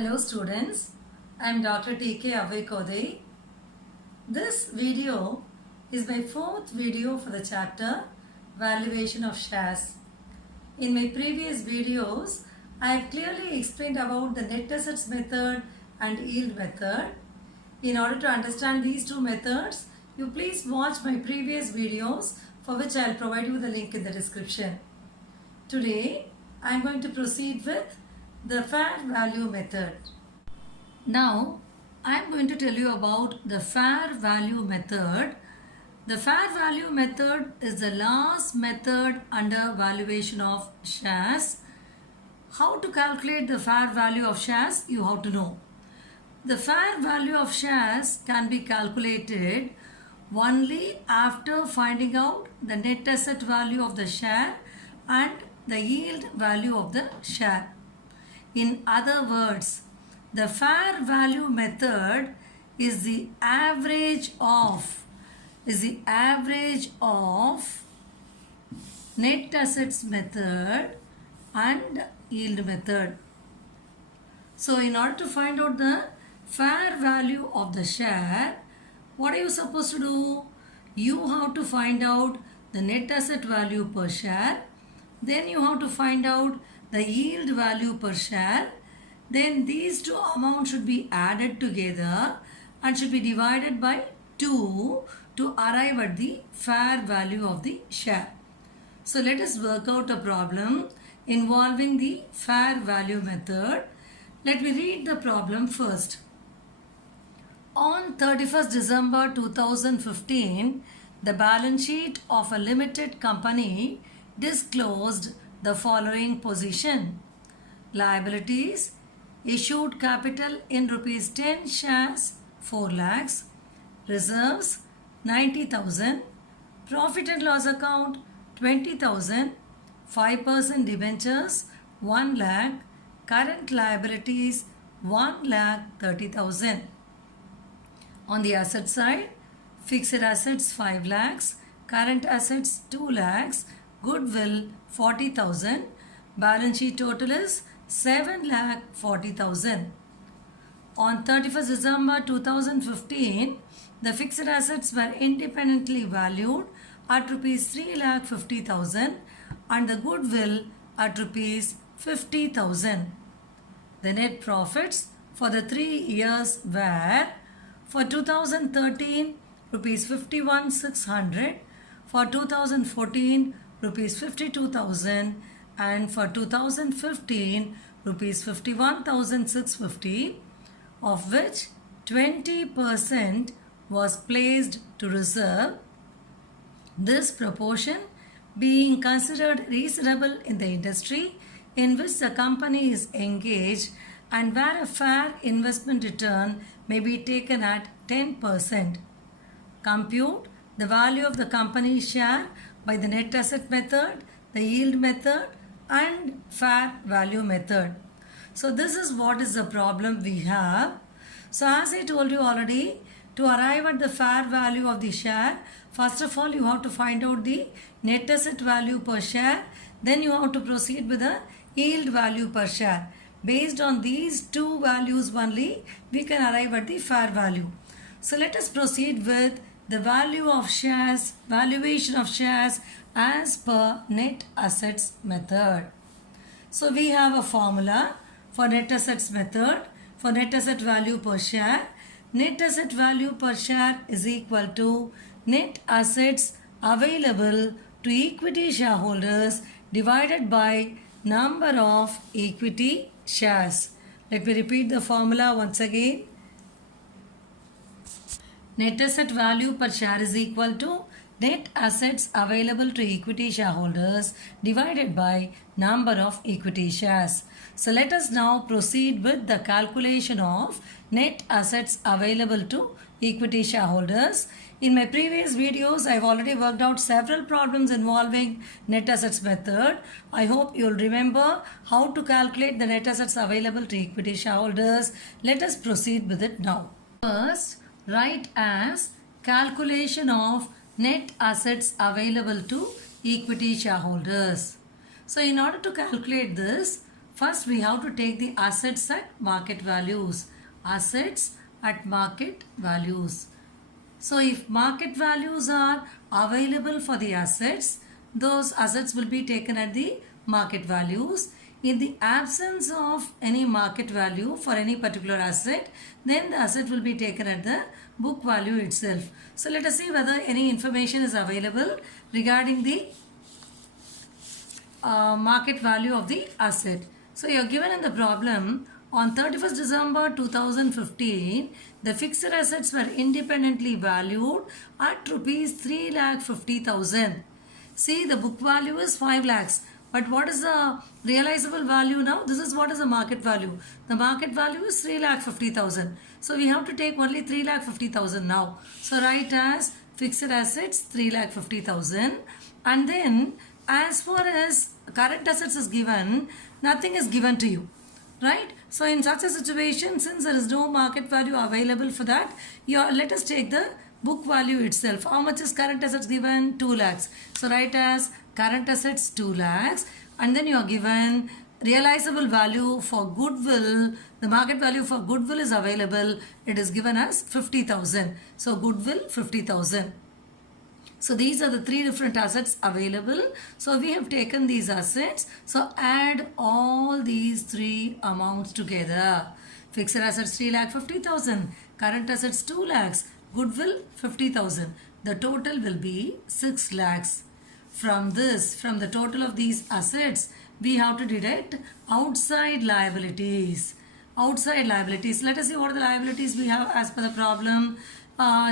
Hello students, I am Dr. T.K. Avekode. This video is my fourth video for the chapter Valuation of Shares. In my previous videos, I have clearly explained about the net assets method and yield method. In order to understand these two methods, you please watch my previous videos for which I will provide you the link in the description. Today, I am going to proceed with the fair value method. Now, I am going to tell you about the fair value method. The fair value method is the last method under valuation of shares. How to calculate the fair value of shares, you have to know. The fair value of shares can be calculated only after finding out the net asset value of the share and the yield value of the share. In other words, the fair value method is the average of net assets method and yield method. So in order to find out the fair value of the share, what are you supposed to do? You have to find out the net asset value per share. Then you have to find out the yield value per share. Then these two amounts should be added together and should be divided by 2 to arrive at the fair value of the share. So let us work out a problem involving the fair value method. Let me read the problem first. On 31st December 2015, the balance sheet of a limited company disclosed the following position. Liabilities: issued capital in rupees 10 shares 4 lakhs, reserves 90,000, profit and loss account 20,000, 5% debentures 1 lakh, current liabilities 1 lakh 30,000. On the asset side, fixed assets 5 lakhs, current assets 2 lakhs, goodwill 40,000, balance sheet total is 7 lakh 40,000. On 31st December 2015, the fixed assets were independently valued at rupees 3 lakh 50,000 and the goodwill at rupees 50,000. The net profits for the 3 years were: for 2013 rupees 51,600, for 2014 rupees 52,000, and for 2015 rupees 51,650, of which 20% was placed to reserve, this proportion being considered reasonable in the industry in which the company is engaged and where a fair investment return may be taken at 10%. Compute the value of the company's share by the net asset method, the yield method and fair value method. So this is what is the problem we have. So as I told you already, to arrive at the fair value of the share, first of all you have to find out the net asset value per share. Then you have to proceed with the yield value per share. Based on these two values only, we can arrive at the fair value. So let us proceed with the value of shares, valuation of shares as per net assets method. So we have a formula for net assets method. For net asset value per share, net asset value per share is equal to net assets available to equity shareholders divided by number of equity shares. Let me repeat the formula once again. Net asset value per share is equal to net assets available to equity shareholders divided by number of equity shares. So let us now proceed with the calculation of net assets available to equity shareholders. In my previous videos, I have already worked out several problems involving net assets method. I hope you will remember how to calculate the net assets available to equity shareholders. Let us proceed with it now. First, write as calculation of net assets available to equity shareholders. So in order to calculate this, First, we have to take the assets at market values. Assets at market values. So if market values are available for the assets, those assets will be taken at the market values. In the absence of any market value for any particular asset, then the asset will be taken at the book value itself. So let us see whether any information is available regarding the market value of the asset. So you are given in the problem, on 31st December 2015, the fixed assets were independently valued at rupees 3,50,000. See, the book value is 5 lakhs. But what is the realizable value now? This is what is the market value. The market value is 3,50,000. So we have to take only 3,50,000 now. So write as fixed assets 3,50,000. And then as far as current assets is given, nothing is given to you. Right? So in such a situation, since there is no market value available for that, let us take the book value itself. How much is current assets given? 2 lakhs. So write as current assets 2 lakhs, and then you are given realizable value for goodwill. The market value for goodwill is available. It is given as 50,000. So goodwill 50,000. So these are the three different assets available. So we have taken these assets. So add all these three amounts together. Fixed assets 3,50,000. Current assets 2 lakhs. Goodwill 50,000. The total will be 6 lakhs. From the total of these assets, we have to deduct outside liabilities. Outside liabilities. Let us see what are the liabilities we have as per the problem.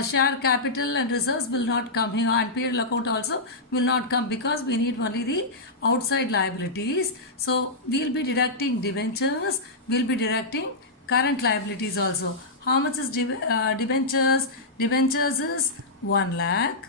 Share capital and reserves will not come here, and P&L account also will not come because we need only the outside liabilities. So we will be deducting debentures, we will be deducting current liabilities also. How much is debentures? Debentures is 1 lakh.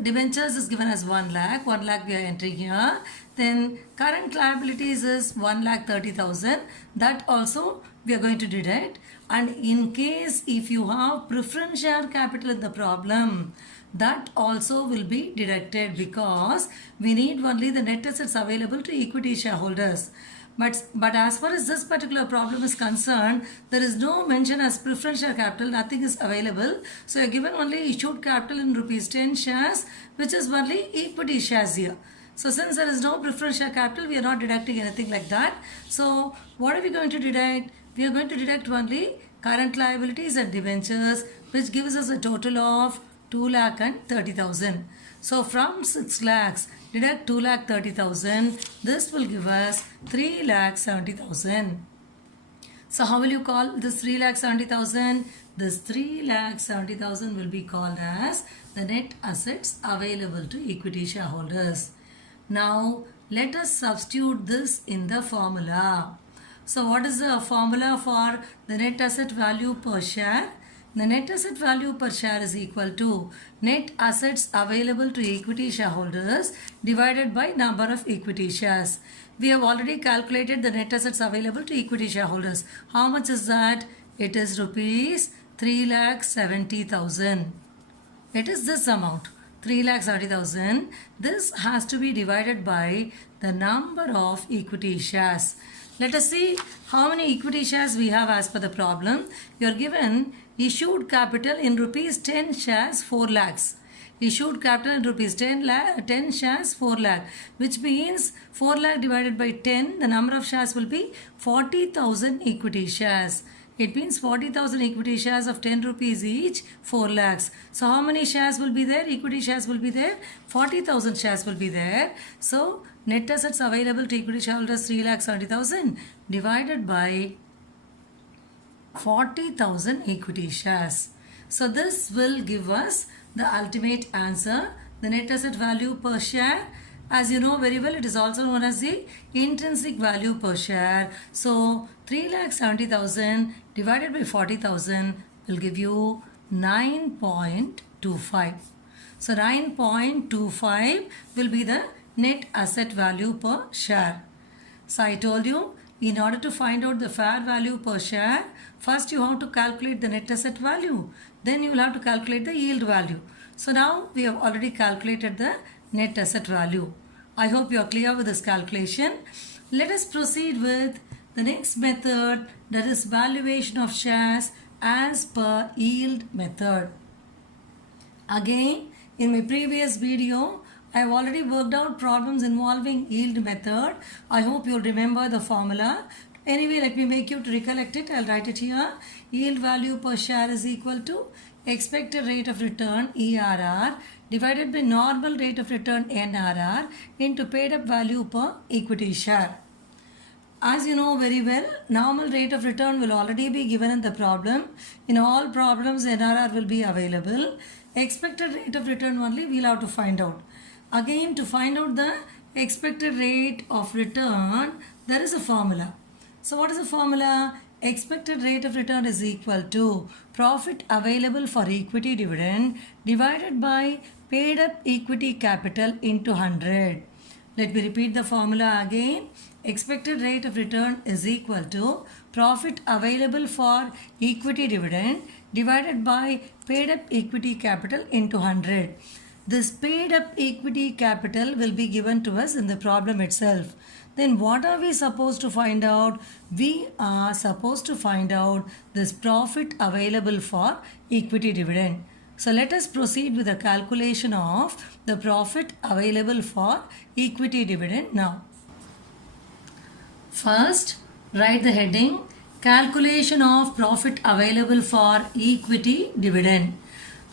Debentures is given as 1 lakh. 1 lakh we are entering here. Then current liabilities is 1,30,000. That also we are going to deduct. And in case if you have preference share capital in the problem, that also will be deducted because we need only the net assets available to equity shareholders. But as far as this particular problem is concerned, there is no mention as preference share capital, nothing is available. So you are given only issued capital in rupees 10 shares, which is only equity shares here. So since there is no preference share capital, we are not deducting anything like that. So what are we going to deduct? We are going to deduct only current liabilities and debentures, which gives us a total of 2,30,000. So from 6 lakhs, deduct 2,30,000. This will give us 3,70,000. So how will you call this 3,70,000? This 3,70,000 will be called as the net assets available to equity shareholders. Now let us substitute this in the formula. So what is the formula for the net asset value per share? The net asset value per share is equal to net assets available to equity shareholders divided by number of equity shares. We have already calculated the net assets available to equity shareholders. How much is that? It is rupees 3,70,000. It is this amount, 3,70,000. This has to be divided by the number of equity shares. Let us see how many equity shares we have as per the problem. You are given issued capital in rupees 10 shares 4 lakhs. Issued capital in rupees 10 shares 4 lakh, which means 4 lakh divided by 10, the number of shares will be 40,000 equity shares. It means 40,000 equity shares of 10 rupees each, 4 lakhs. So how many shares will be there? Equity shares will be there. 40,000 shares will be there. So net assets available to equity shareholders 3,70,000 divided by 40,000 equity shares. So this will give us the ultimate answer. The net asset value per share, as you know very well, it is also known as the intrinsic value per share. So 3,70,000 divided by 40,000 will give you 9.25. So 9.25 will be the net asset value per share. So I told you, in order to find out the fair value per share, first you have to calculate the net asset value. Then you will have to calculate the yield value. So now we have already calculated the net asset value. I hope you are clear with this calculation. Let us proceed with the next method, that is valuation of shares as per yield method. Again, in my previous video, I have already worked out problems involving yield method. I hope you'll remember the formula. Anyway, let me make you to recollect it. I'll write it here. Yield value per share is equal to expected rate of return ERR divided by normal rate of return NRR into paid up value per equity share. As you know very well, normal rate of return will already be given in the problem. In all problems, NRR will be available. Expected rate of return only we'll have to find out. Again, to find out the expected rate of return, there is a formula. So what is the formula? Expected rate of return is equal to profit available for equity dividend divided by paid up equity capital into 100. Let me repeat the formula again. Expected rate of return is equal to profit available for equity dividend divided by paid up equity capital into 100. This paid up equity capital will be given to us in the problem itself. Then what are we supposed to find out? We are supposed to find out this profit available for equity dividend. So let us proceed with the calculation of the profit available for equity dividend now. First, write the heading, calculation of profit available for equity dividend.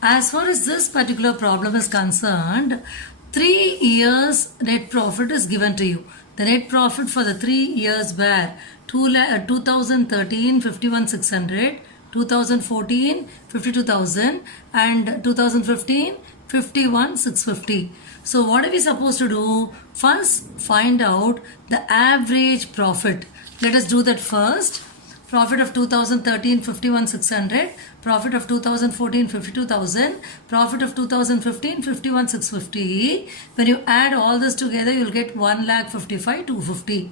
As far as this particular problem is concerned, 3 years net profit is given to you. The net profit for the 3 years were 2013 51,600, 2014 52,000 and 2015 51,650. So what are we supposed to do? First, find out the average profit. Let us do that first. Profit of 2013 51,600, profit of 2014 52,000, profit of 2015 51,650. When you add all this together, you will get 1,55,250.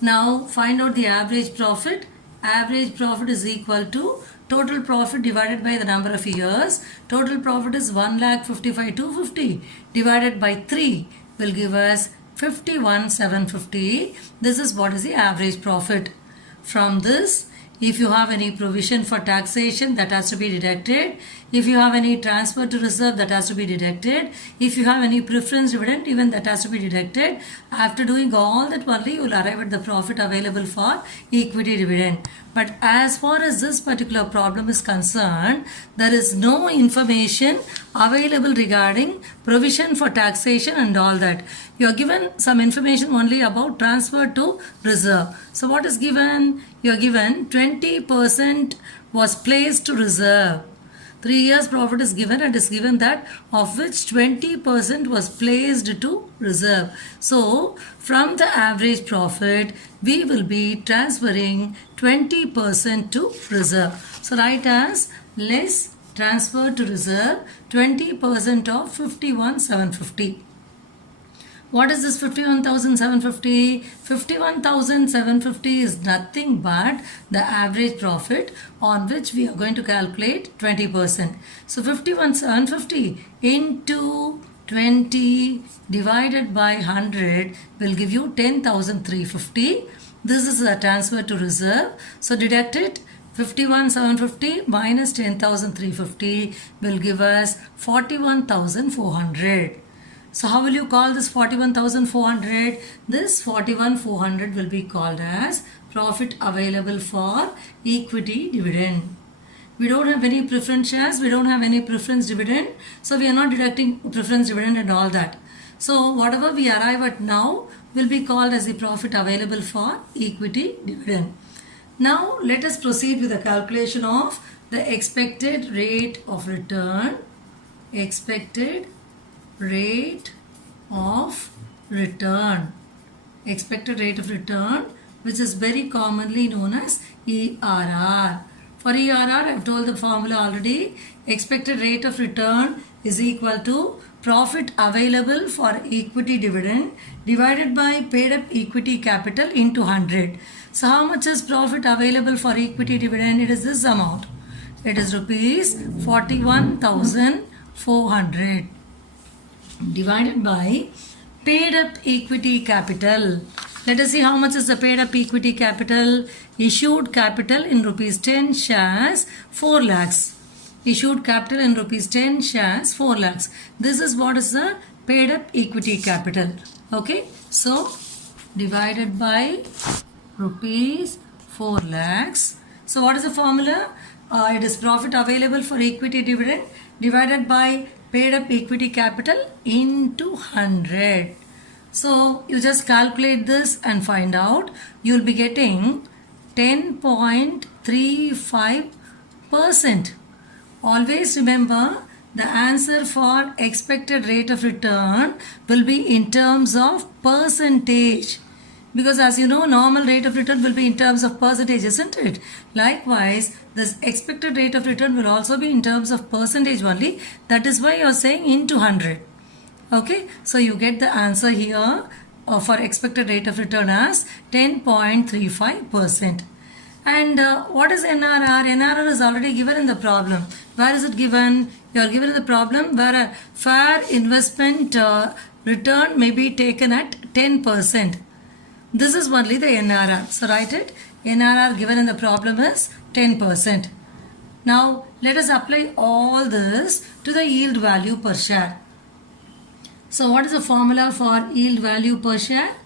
Now find out the average profit. Average profit is equal to total profit divided by the number of years. Total profit is 1,55,250 divided by 3 will give us 51,750. This is what is the average profit. From this, if you have any provision for taxation, that has to be deducted. If you have any transfer to reserve, that has to be deducted. If you have any preference dividend, even that has to be deducted. After doing all that only, you will arrive at the profit available for equity dividend. But as far as this particular problem is concerned, there is no information available regarding provision for taxation and all that. You are given some information only about transfer to reserve. So what is given? You are given 20% was placed to reserve. 3 years profit is given and is given that of which 20% was placed to reserve. So from the average profit, we will be transferring 20% to reserve. So write as less transfer to reserve 20% of 51,750. What is this 51,750? 51,750 is nothing but the average profit on which we are going to calculate 20%. So 51,750 into 20 divided by 100 will give you 10,350. This is the transfer to reserve. So deduct it. 51,750 minus 10,350 will give us 41,400. So how will you call this 41,400? This 41,400 will be called as profit available for equity dividend. We don't have any preference shares, we don't have any preference dividend, so we are not deducting preference dividend and all that. So whatever we arrive at now will be called as the profit available for equity dividend. Now let us proceed with the calculation of the expected rate of return. Expected rate of return. Expected rate of return, which is very commonly known as ERR. For ERR, I have told the formula already. Expected rate of return is equal to profit available for equity dividend divided by paid up equity capital into 100. So how much is profit available for equity dividend? It is this amount. It is rupees 41,400 divided by paid up equity capital. Let us see how much is the paid up equity capital. Issued capital in rupees 10 shares 4 lakhs. Issued capital in rupees 10 shares 4 lakhs. This is what is the paid up equity capital. Okay. So divided by rupees 4 lakhs. So what is the formula? It is profit available for equity dividend divided by paid up equity capital into 100. So you just calculate this and find out. You will be getting 10.35%. Always remember the answer for expected rate of return will be in terms of percentage. Because as you know, normal rate of return will be in terms of percentage, isn't it? Likewise, this expected rate of return will also be in terms of percentage only. That is why you are saying into 100. Okay, so you get the answer here for expected rate of return as 10.35%. And what is NRR? NRR is already given in the problem. Where is it given? You are given in the problem where a fair investment return may be taken at 10%. This is only the NRR. So write it. NRR given in the problem is 10%. Now let us apply all this to the yield value per share. So what is the formula for yield value per share?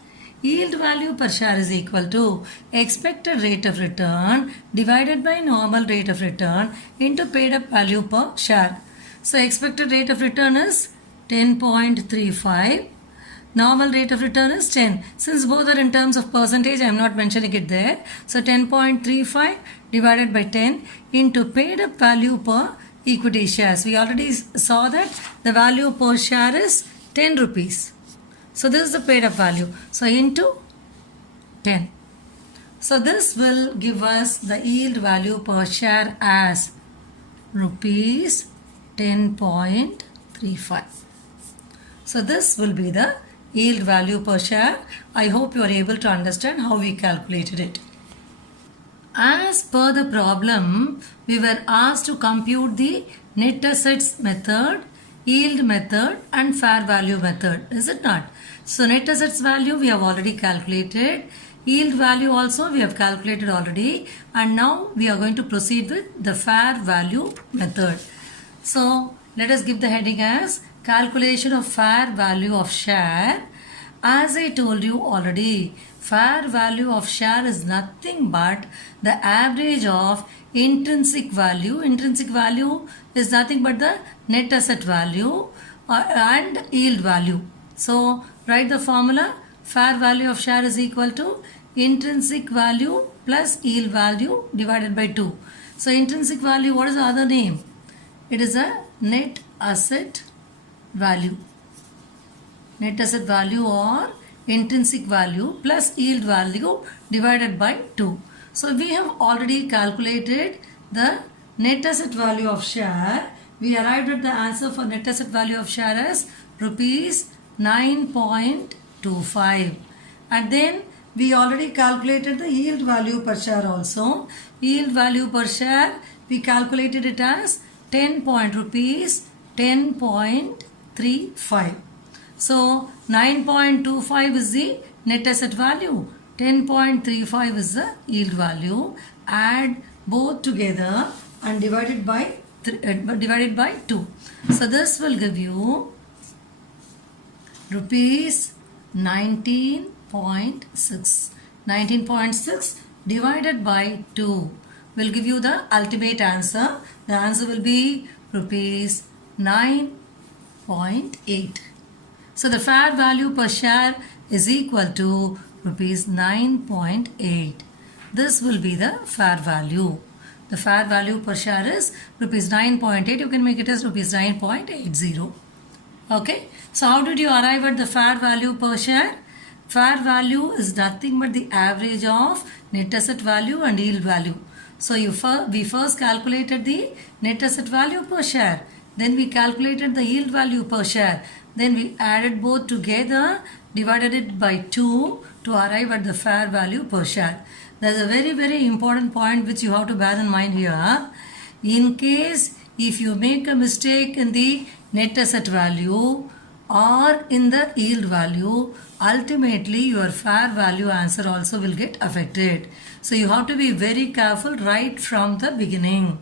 Yield value per share is equal to expected rate of return divided by normal rate of return into paid up value per share. So expected rate of return is 10.35. Normal rate of return is 10. Since both are in terms of percentage, I am not mentioning it there. So 10.35 divided by 10 into paid up value per equity shares. We already saw that the value per share is 10 rupees. So this is the paid up value. So into 10. So this will give us the yield value per share as rupees 10.35. So this will be the yield value per share. I hope you are able to understand how we calculated it. As per the problem, we were asked to compute the net assets method, yield method and fair value method. Is it not? So net assets value we have already calculated. Yield value also we have calculated already. And now we are going to proceed with the fair value method. So let us give the heading as calculation of fair value of share. As I told you already, fair value of share is nothing but the average of intrinsic value. Intrinsic value is nothing but the net asset value and yield value. So write the formula. Fair value of share is equal to intrinsic value plus yield value divided by 2. So intrinsic value, what is the other name? It is a net asset value. Net asset value or intrinsic value plus yield value divided by 2. So we have already calculated the net asset value of share. We arrived at the answer for net asset value of share as rupees 9.25. And then we already calculated the yield value per share also. Yield value per share we calculated it as 10 rupees 10.35. So 9.25 is the net asset value, 10.35 is the yield value. Add both together and divided by 2. So this will give you rupees 19.6. 19.6 divided by 2 will give you the ultimate answer. The answer will be rupees 9.8. So the fair value per share is equal to rupees 9.8. This will be the fair value. The fair value per share is rupees 9.8. You can make it as rupees 9.80. Okay. So how did you arrive at the fair value per share? Fair value is nothing but the average of net asset value and yield value. So we first calculated the net asset value per share. Then we calculated the yield value per share. Then we added both together, divided it by 2 to arrive at the fair value per share. There is a very important point which you have to bear in mind here. In case if you make a mistake in the net asset value or in the yield value, ultimately your fair value answer also will get affected. So you have to be very careful right from the beginning.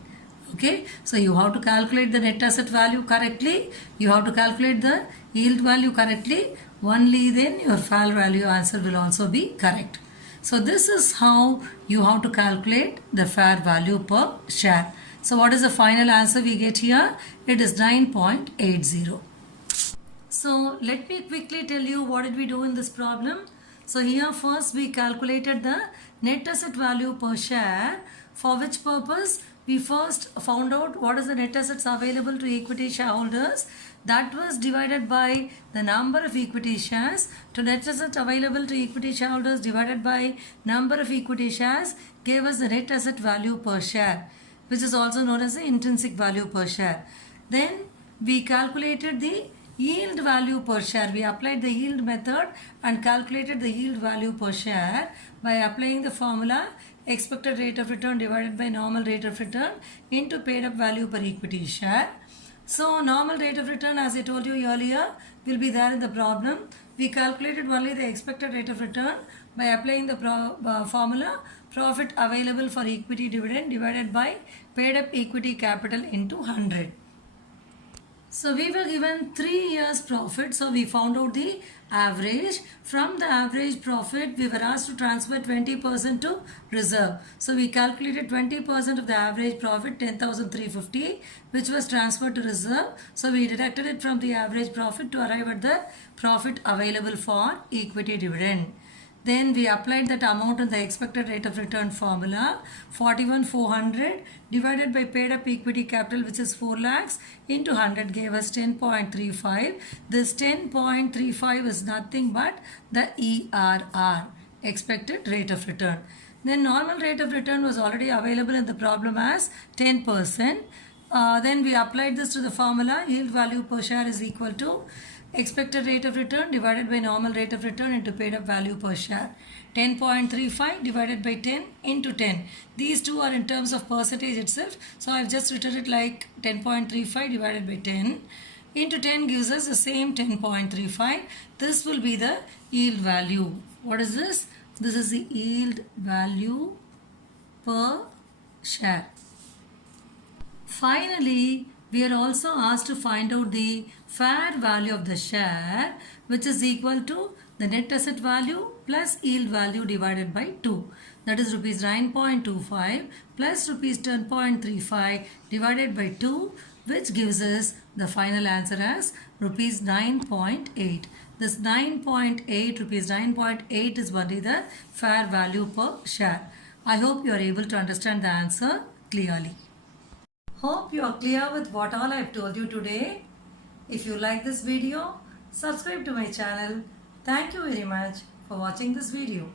Okay, so you have to calculate the net asset value correctly, you have to calculate the yield value correctly, only then your fair value answer will also be correct. So this is how you have to calculate the fair value per share. So what is the final answer we get here? It is 9.80. So let me quickly tell you what did we do in this problem. So here first we calculated the net asset value per share, for which purpose we first found out what is the net assets available to equity shareholders. That was divided by the number of equity shares. To net assets available to equity shareholders divided by number of equity shares gave us the net asset value per share, which is also known as the intrinsic value per share. Then we calculated the yield value per share. We applied the yield method and calculated the yield value per share by applying the formula expected rate of return divided by normal rate of return into paid up value per equity share. So normal rate of return, as I told you earlier, will be there in the problem. We calculated only the expected rate of return by applying the formula profit available for equity dividend divided by paid up equity capital into 100. So we were given 3 years profit, so we found out the average. From the average profit, we were asked to transfer 20% to reserve. So we calculated 20% of the average profit, 10,350, which was transferred to reserve. So we deducted it from the average profit to arrive at the profit available for equity dividend. Then we applied that amount in the expected rate of return formula, 41,400 divided by paid up equity capital, which is 4 lakhs, into 100 gave us 10.35. This 10.35 is nothing but the ERR, expected rate of return. Then normal rate of return was already available in the problem as 10%. Then we applied this to the formula, yield value per share is equal to expected rate of return divided by normal rate of return into paid up value per share. 10.35 divided by 10 into 10. These two are in terms of percentage itself. So I've just written it like 10.35 divided by 10 into 10 gives us the same 10.35. This will be the yield value. What is this? This is the yield value per share. Finally, we are also asked to find out the fair value of the share, which is equal to the net asset value plus yield value divided by 2. That is rupees 9.25 plus rupees 10.35 divided by 2, which gives us the final answer as rupees 9.8. This 9.8, rupees 9.8 is only the fair value per share. I hope you are able to understand the answer clearly. Hope you are clear with what all I have told you today. If you like this video, subscribe to my channel. Thank you very much for watching this video.